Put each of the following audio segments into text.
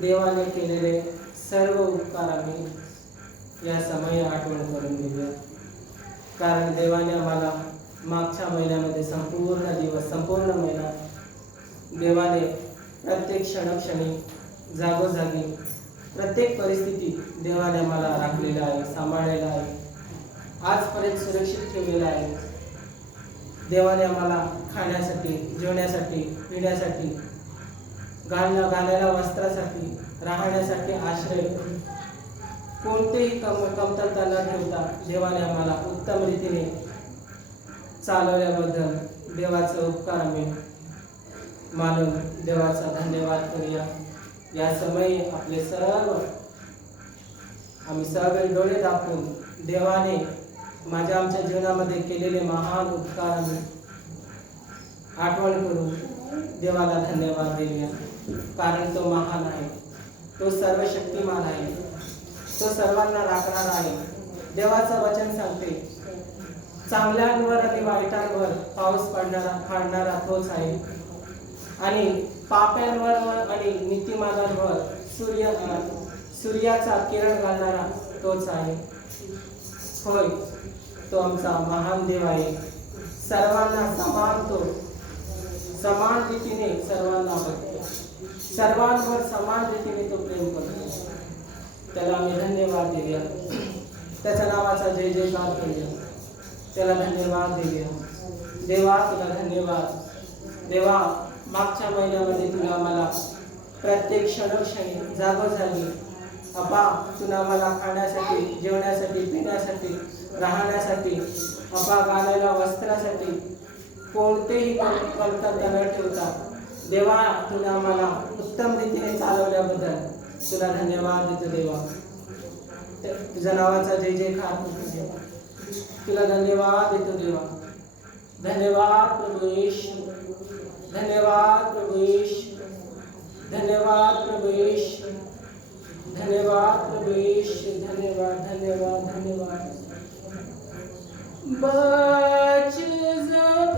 देवाने केलेले सर्व उपकार आम्ही या समयी आठवण करून घेऊया. कारण देवाने आम्हाला मागच्या महिन्यामध्ये संपूर्ण महिना देवाने प्रत्येक क्षणोक्षणी जागोजागी प्रत्येक परिस्थितीत देवाने आम्हाला राखलेलं आहे, सांभाळलेलं आहे, आजपर्यंत सुरक्षित ठेवलेलं आहे. देवाने आम्हाला खाण्यासाठी, जेवण्यासाठी, पिण्यासाठी, घालायला वस्त्रासाठी, राहण्यासाठी आश्रय, कोणतेही कमतरता न ठेवता देवाने आम्हाला उत्तम रीतीने चालवल्याबद्दल देवाचा उपकार आम्ही मानून देवाचा धन्यवाद करूया. या समयी आपले आम्ही सर्व डोळे दाखवून देवाने आमच्या जीवनामध्ये केलेले महान उपकार आम्ही आठवण करून देवाला धन्यवाद देऊया. कारण तो महान आहे, तो सर्वशक्तिमान आहे, तो सर्वांना राखणारा आहे. देवाचं वचन सांगते, चांगल्यांवर आणि वाईटांवर पाऊस पाडणारा तोच आहे आणि पाप्यांवर आणि नीतिमानांवर सूर्याचा किरण घालणारा तोच आहे. होय, तो आमचा महान देव आहे. सर्वांना समान रीतीने सर्वांना बघतो, सर्वांवर समान रीतीने तो प्रेम करतो. त्याला आम्ही धन्यवाद देऊया, त्याच्या नावाचा जय जयकार करूया, त्याला धन्यवाद देऊया. देवा तुला धन्यवाद. देवा, मागच्या महिन्यामध्ये तुला आम्हाला प्रत्येक क्षणोक्षणी जागोजागी अप्पा तुला आम्हाला खाण्यासाठी, जेवण्यासाठी, पिण्यासाठी, राहण्यासाठी, अप्पा घालायला वस्त्रासाठी कोणतेही कमतरता न ठेवता देवा तुला आम्हाला उत्तम रीतीने चालवल्याबद्दल तुला धन्यवाद देतो. देवा, तुझ्या नावाचा जय जयकार करतो. तुला धन्यवाद देतो देवा. धन्यवाद प्रभू येशू, धन्यवाद प्रभू येशू, धन्यवाद प्रभू येशू, धन्यवाद प्रभू येशू, धन्यवाद धन्यवाद धन्यवाद. बच जगो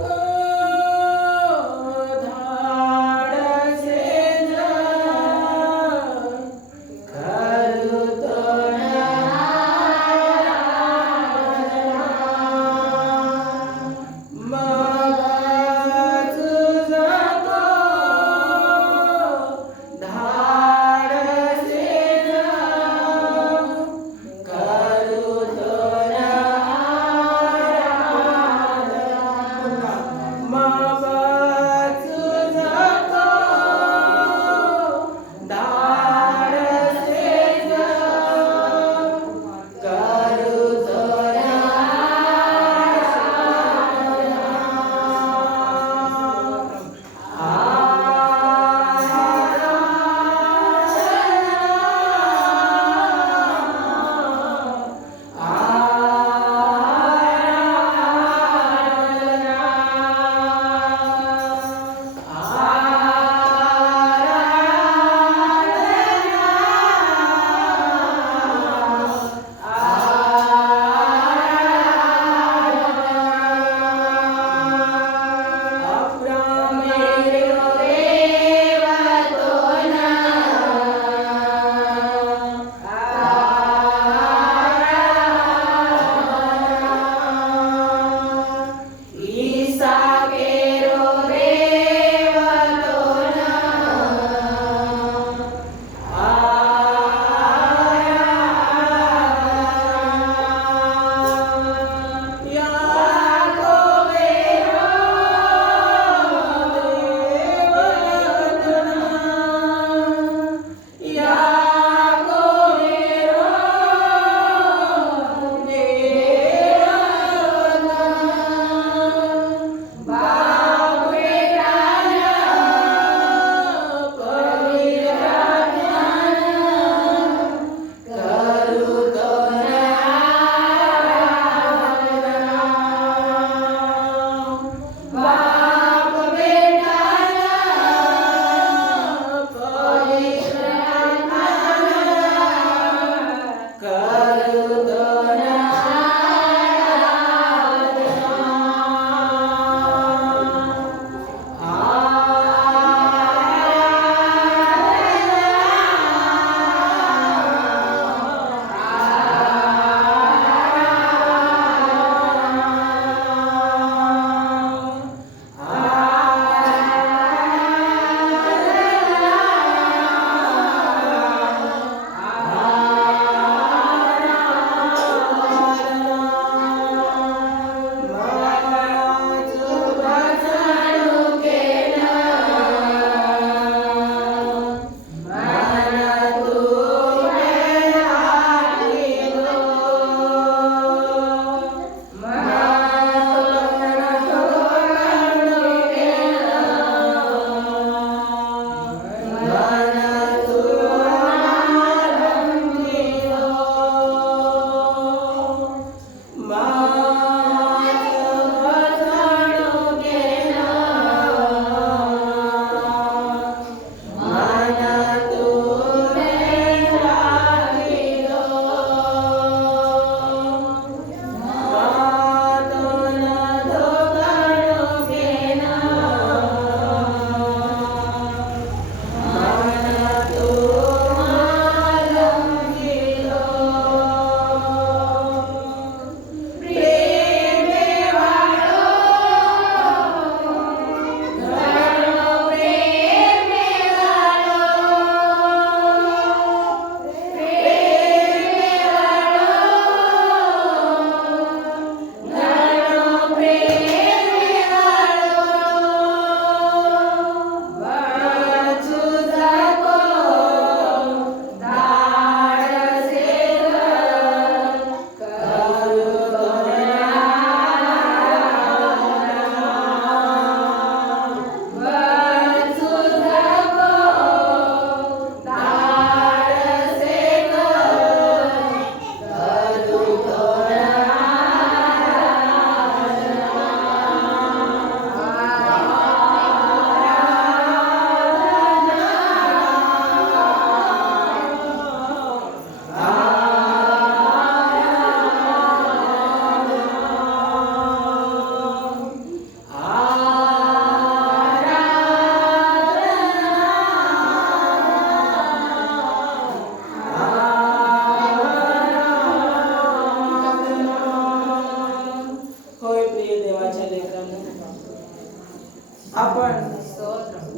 आपण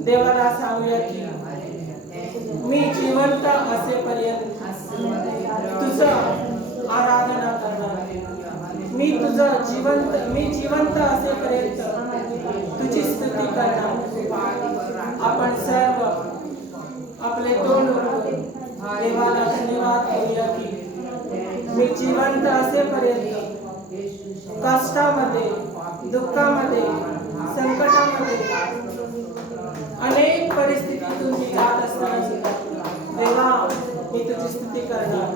देवाला सांगूया की मी जिवंत असेपर्यंत तुझं आराधना करणार. मी जिवंत असेपर्यंत तुझी स्तुती करणार. आपण सर्व आपले तोंड उघडून देवाला धन्यवाद देऊया की मी जिवंत असेपर्यंत कष्टामध्ये, दुःखामध्ये, संकटामध्ये, अनेक परिस्थितीतून मी जात असताना सुद्धा देवा मी तुझी स्तुती करणार.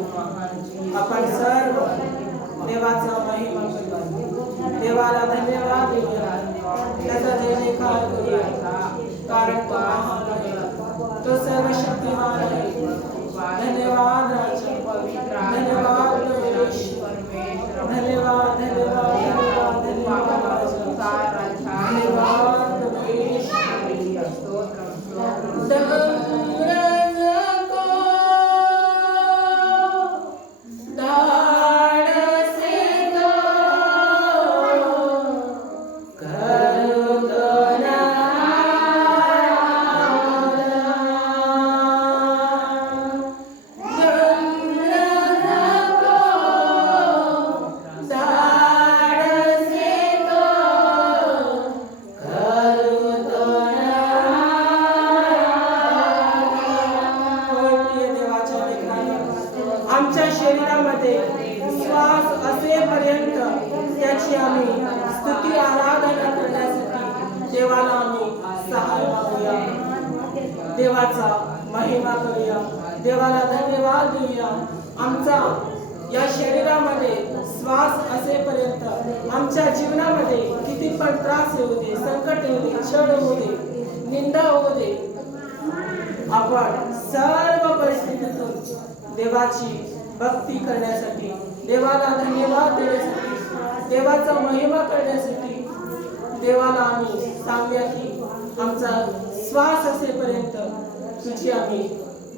आपण सर्व देवाचा महिमा करूया, देवाला धन्यवाद देऊया, त्याचा जय जयकार करूया. कारण तो महान आहे, तो सर्वशक्तिमान आहे. धन्यवाद राजा, धन्यवाद परमेश, धन्यवाद धन्यवाद धन्यवाद धन्यवाद राजा, धन्यवाद परमेश. आमच्या शरीरामध्ये श्वास असेपर्यंत त्याची आम्ही स्तुती आराधना करण्यासाठी देवाला आम्ही सहाय्य मागूया. देवाचा महिमा करूया, देवाला धन्यवाद देऊया. आमचा या शरीरामध्ये श्वास असेपर्यंत आमच्या जीवनामध्ये किती पण त्रास येऊ दे, संकट येऊ दे, छळ होऊ दे, निंदा होऊ दे, आपण सर्व परिस्थितीतून देवाची भक्ती करण्यासाठी, देवाला धन्यवाद देण्यासाठी, देवाचा महिमा करण्यासाठी देवाला आम्ही सांगूया की आमचा श्वास असेपर्यंत तुझी आम्ही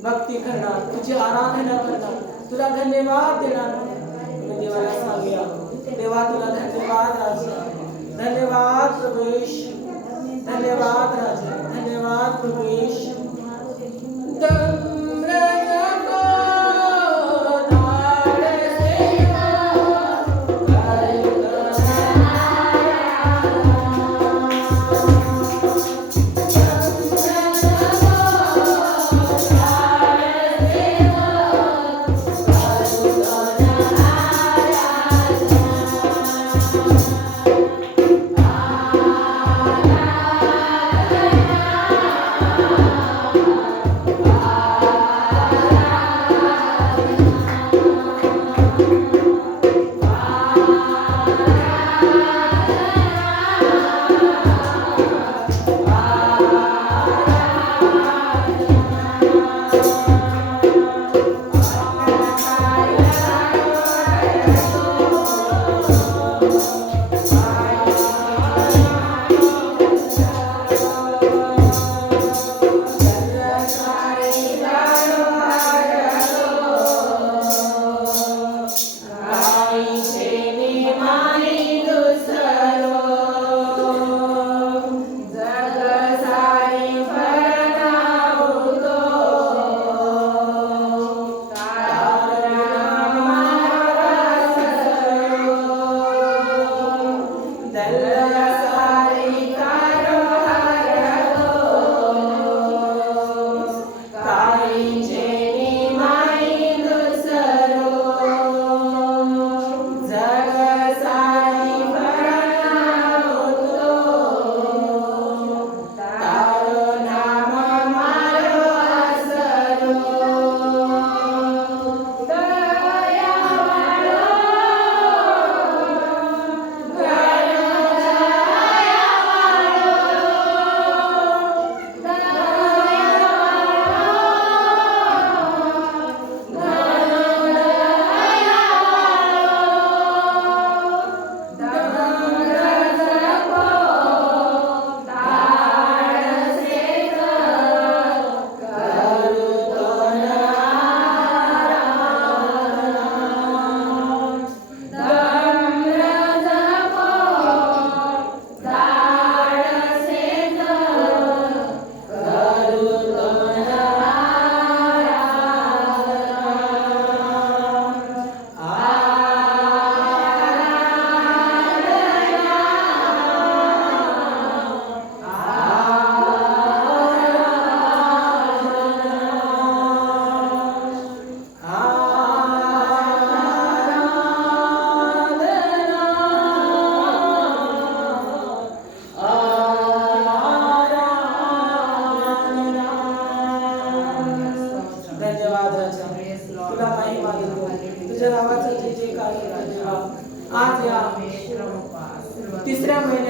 भक्ती करणार, तुझी आराधना करणार, तुला धन्यवाद देणार. देवाला सांगूया, देवा तुला धन्यवाद राजा, धन्यवाद प्रभुश, धन्यवाद राजा, धन्यवाद प्रभुश.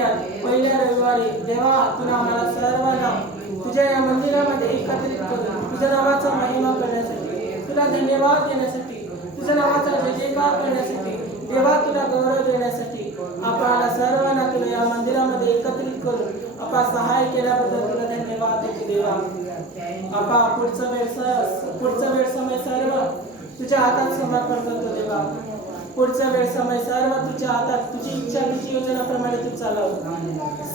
महिन्यात पहिल्या रविवारी देवा तुला आम्हाला सर्वांना तुझ्या या मंदिरामध्ये एकत्रित करून तुझ्या नावाचा महिमा करण्यासाठी, तुला धन्यवाद देण्यासाठी, तुझ्या नावाचा जय जयकार करण्यासाठी, देवा तुला गौरव देण्यासाठी आपल्याला सर्वांना तुला या मंदिरामध्ये एकत्रित करून आपा सहाय केल्याबद्दल तुला धन्यवाद देतो देवा. आपा पुढचा वेळ समय सर्व तुझ्या हातात समर्पण करतो देवा. पुढचा वेळ समय सर्व तुझ्या हातात, तुझी इच्छा तुझी योजनाप्रमाणे तू चालव.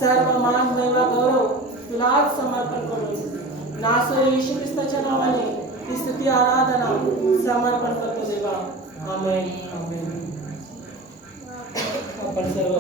सर्व मान महिमा गौरव तुला आज समर्पण करून नासो येशू ख्रिस्ताच्या नावाने ही स्तुती आराधना समर्पण करतो देवा. आमेन. आमेन. आपण सर्व